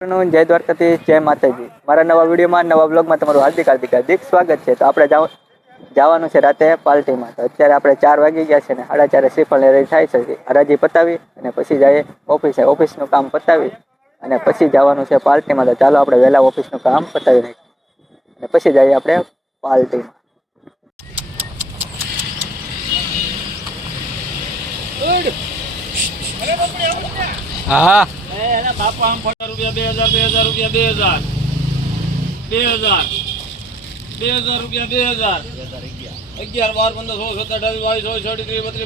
જય દ્વારકાધીશ, જય માતાજી. મારા નવા વિડીયોમાં નવા બ્લોગમાં તમારું હાર્દિક સ્વાગત છે. તો આપણે જવાનું છે રાતે પાર્ટીમાં. તો અત્યારે આપણે 4 વાગી ગયા છે ને 4:30 શ્રીફળ રેડી થાય છે. હરાજી પતાવી અને પછી જઈએ ઓફિસનું કામ પતાવી અને પછી જવાનું છે પાર્ટીમાં. તો ચાલો આપણે વહેલા ઓફિસનું કામ પતાવી નાખીએ અને પછી જઈએ આપણે પાર્ટીમાં. હા બાપુ આમ ₹2000 ₹2000 ₹2000 ₹2000 ₹2000 11 12 15 16 17 18 19 20 21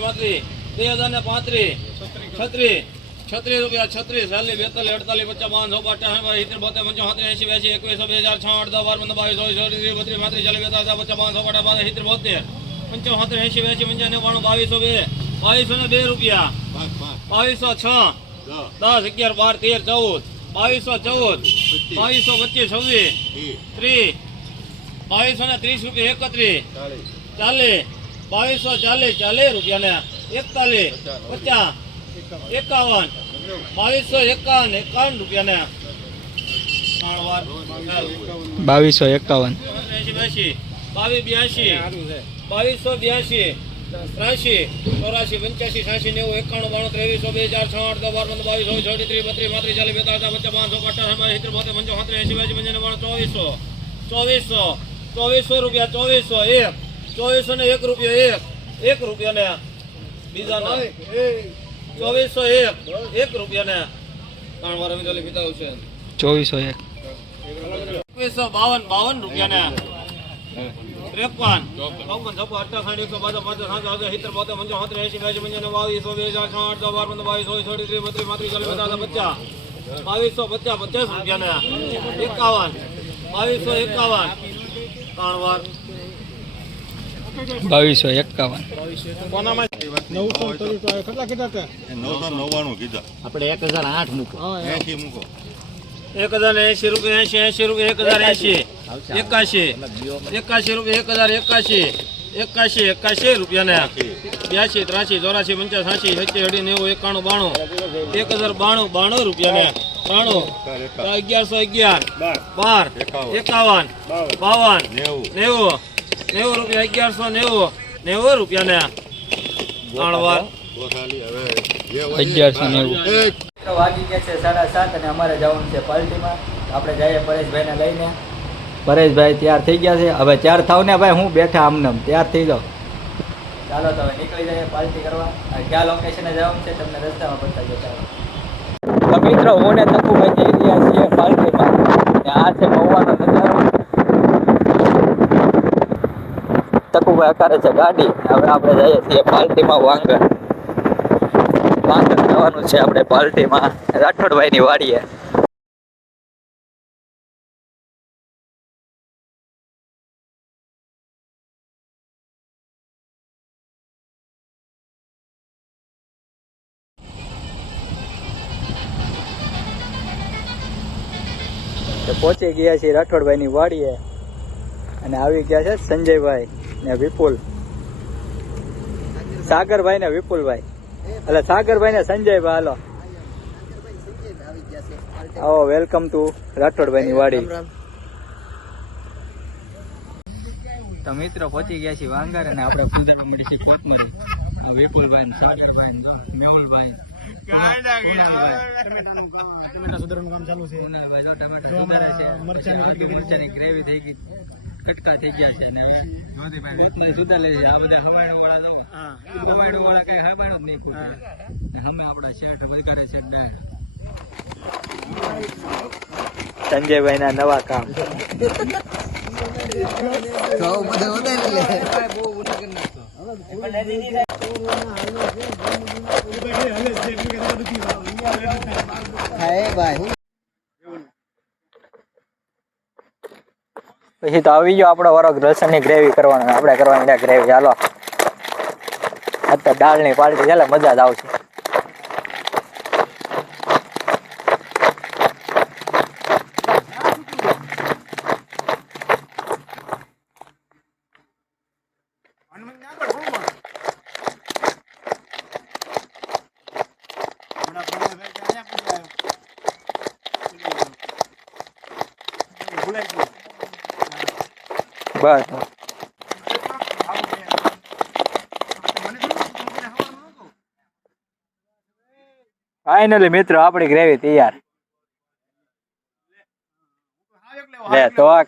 23 24 25 30 36 36 40 42 43 45 50 55 60 70 80 85 80 86 80 22 રૂપિયા 2206 10 11 12 13 14 2214 2225 26 30 2230 રૂપિયા 31 40 2240 રૂપિયા ને 41 50 51 2251 રૂપિયા ને 2251 2282 2282 83 84 85 86 90 91 92 23 2006 8 12 22 23 32 2400 રૂપિયા 2400 ને 1 રૂપિયા 1 રૂપિયા ને બીજા ના 2401 રૂપિયા ને ત્રણ વાર વિચારી પિતા છે 2401 2252 રૂપિયા ને 53 54 આપણે 1008 મૂકો 1080 રૂપિયા 80 રૂપિયા 1080 81 રૂપિયા 81 રૂપિયા ને 82 83 84 85 87 90 91 92 રૂપિયા ને 93 1111 12 51 52 90 રૂપિયા 1190 રૂપિયા ને 3 વાર 1190 વાગી ગયા છે 7:30 અને અમારે જવાનું છે પાર્ટીમાં. આપણે જઈએ પરેશભાઈને લઈને. પરેશભાઈ તૈયાર થઈ ગયા છે. હવે તૈયાર થાવ ને ભાઈ, હું બેઠા આમને તૈયાર થઈ જાઓ. ચાલો તો હવે નીકળી જઈએ પાર્ટી કરવા. ક્યાં લોકેશને જવાનું છે તમને રસ્તામાં બતાવી દો. તો મિત્રો, હું ને તકુભાઈ જઈ રહ્યા છીએ પાર્ટીમાં. આ છે મહુવાનો નજારો. તકુભાઈ અકારે છે ગાડી. હવે આપણે જઈએ છીએ પાર્ટીમાં વાંગણ જવાનું છે આપણે પાર્ટીમાં રાઠોડભાઈની વાડીએ. તો પહોંચી ગયા છીએ રાઠોડભાઈની વાડીએ અને આવી ગયા છે સંજયભાઈ ને વિપુલ, સાગરભાઈ ને વિપુલભાઈ, એટલે સાગરભાઈ ને સંજયભાઈ. હાલો આવો, વેલકમ ટુ રાઠોડભાઈની વાડી. તો મિત્રો પહોંચી ગયા છીએ વાંગર અને આપણે ફૂલદાર મળી છીએ કોથમરી. વિપુલભાઈ ને સાગરભાઈ ને મેહુલભાઈ મરચાની ગ્રેવી થઈ ગઈ, કટકા થઈ ગયા છે ને જુદા લે છે. આ બધા હવાણો વાળા જાવ, હવાણો વાળા કઈ હવાણો જ નહીં ખૂટે. અમે આપણા શર્ટ વધારે છે. સંજયભાઈ ના નવા કામ પછી તો આવી ગયો આપણો વરખ લસણની ગ્રેવી કરવાનો. આપણે કરવાની ગ્રેવી. હાલો અત્યારે દાળની પાર્ટી ચાલે, મજા જ આવશે. બસ ફાઇનલી મિત્રો આપણી ગ્રેવી તૈયાર. લે તો આ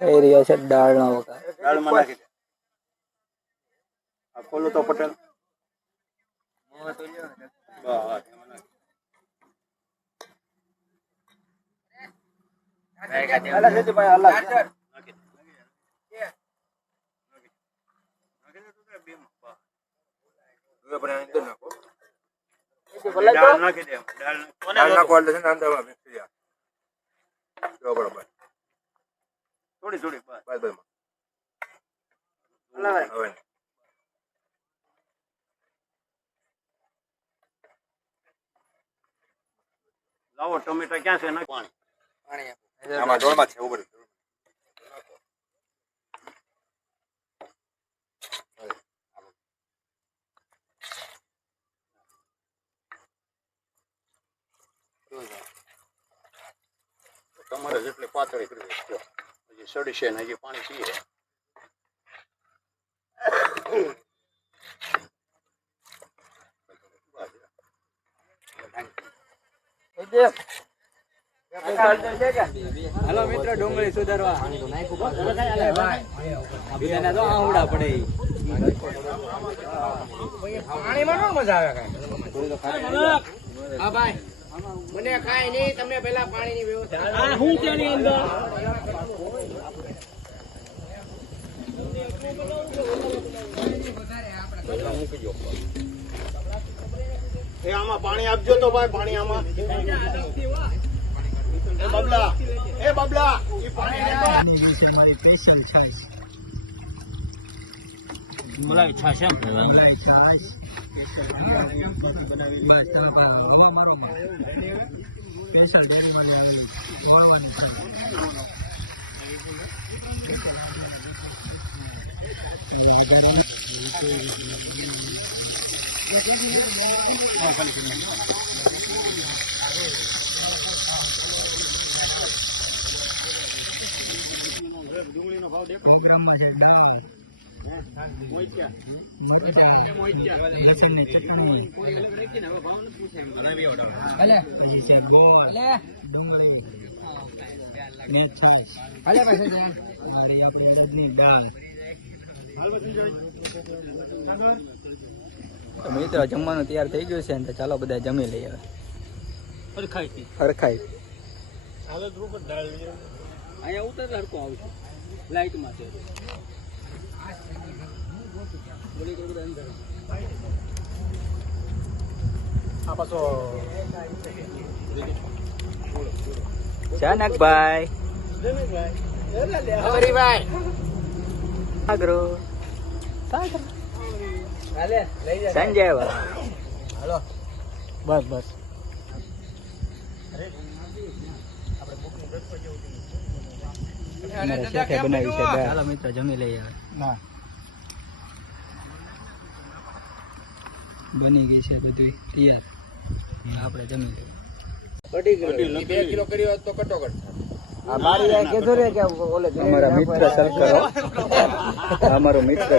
થઈ રહ્યો છે દાળનો વઘાર. દાળમાં નાખી દે. આ ખોલું તો પટેલ. થોડી થોડી લાવો ટમેટા ક્યાં છે નાખ પાણી આમાં ઢોળમાં છે ઉપર તમારે જેટલી પાતળી કરવી હજી સડી છે ને હજી પાણી પીએ હાલો મિત્રો ડુંગળી સુધારવા બીજાને તો આવડા પડે. પાણીમાં ન મજા આવે કાંઈ. હા ભાઈ મને કાંઈ નહીં, તમે પેલા પાણીની વ્યવસ્થા. હું ત્યાંની અંદર એ આમાં પાણી આપજો તો ભાઈ પાણી આમાં એ બબલા એ પાણી મારી સ્પેશિયલ છાશ. મલાઈ છાશ એમ મલાઈ છાશ. બસ હવા મારો સ્પેશિયલ ડેરી વાળવાની છે. ડુંગળીનો ભાવ દેખો પ્રોગ્રામમાં છે દાળ, લસણની ચટણી, પછી છે ગોળ, ડુંગળી ને છાશ, ની દાળ. તો મિત્રો જમવાનું તૈયાર થઈ ગયું છે ને, તો ચાલો બધા જમી લઈએ હરખાઈ. અહીંયા ઉતર હરકો આવશે લાઈટમાં છે. ચાનકભાઈ સંજય હાલો બસ બસ. બનાવી છે ચાલો મિત્રો જમી લઈએ. ના બની ગઈ છે બધું તૈયાર, આપણે જમી લઈએ. 2 કિલો કરી હોત તો કટોકટ. અમારા મિત્ર સરકાર, અમારો મિત્ર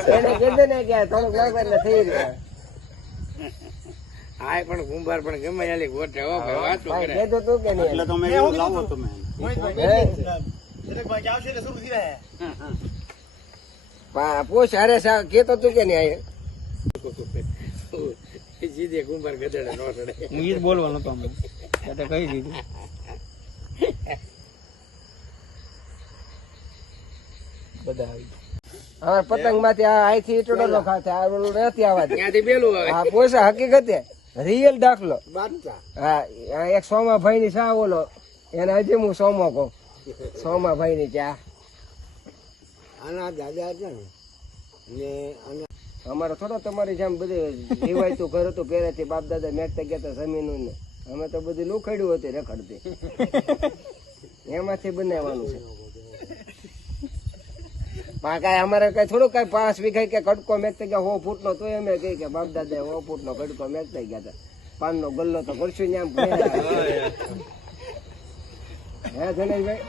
હા પણ કુંભાર પણ ગમે એલી ગોઠે હો ભાઈ વાતો કરે. એટલે તમે એવું લાવો તમે પોષ અરે કેતો તું કે નહીં સીધે કુંભાર ગધેડે નો ચડે. હું ઈ બોલવાનો તો અમને કહી દીધું. બધા આવી હા પતંગ માંથી અહીંથી ઈટડો નો ખાતે આ ઓલું નથી આવવા દે ત્યાંથી પેલું આવે હા પોસા હકીકતે રિયલ દાખલો બાદશાહ હા આ એક સોમાભાઈ ની ચા ઓલો એને હજી હું સોમો કહું સોમાભાઈ ની ચા આના દાદા હતા ને આના અમારે થોડો તમારી જેમ બધું જીવાયતું ઘર હતું પહેરેથી બાપ દાદા મેકતા ગયા જમીન ને અમે તો બધું લુખડ્યું હતું રેખડતી એમાંથી બનાવવાનું છે કાંઈ અમારે કઈ થોડું કઈ 5 વીઘા કે કડકો મેકતા ગયા 100 ફૂટ નો તો અમે કહી કે બાપ દાદા 100 ફૂટ નો કડકો મેકતા ગયા હતા પાન નો ગલ્લો તો કરશું ને આમ હે જનેશભાઈ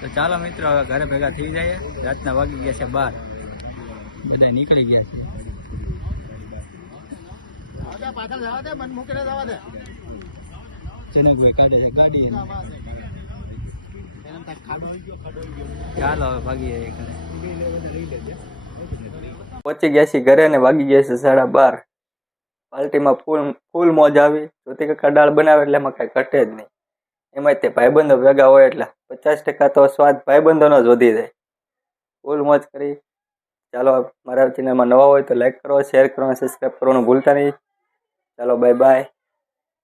તો ચાલો મિત્રો હવે ઘરે ભેગા થઈ જાય રાતના વાગી ગયા છે 12 બધા નીકળી ગયા જનકભાઈ કાઢે છે ગાડી ચાલો હવે ભાગી જઈએ ઘરે પહોંચી ગયા છીએ ઘરે ને વાગી ગયા છે 12:30 પાર્ટીમાં ફૂલ મોજ આવી જ્યોતિ કાકા દાળ બનાવે એટલે એમાં કાંઈ ઘટે જ નહીં એમાં તે ભાઈબંધો ભેગા હોય એટલે 50% તો સ્વાદ ભાઈબંધોનો જ વધી જાય ફૂલ મોજ કરી ચાલો મારા ચેનલમાં નવા હોય તો લાઈક કરો શેર કરો અને સબસ્ક્રાઈબ કરવાનું ભૂલતા નહીં ચાલો બાય બાય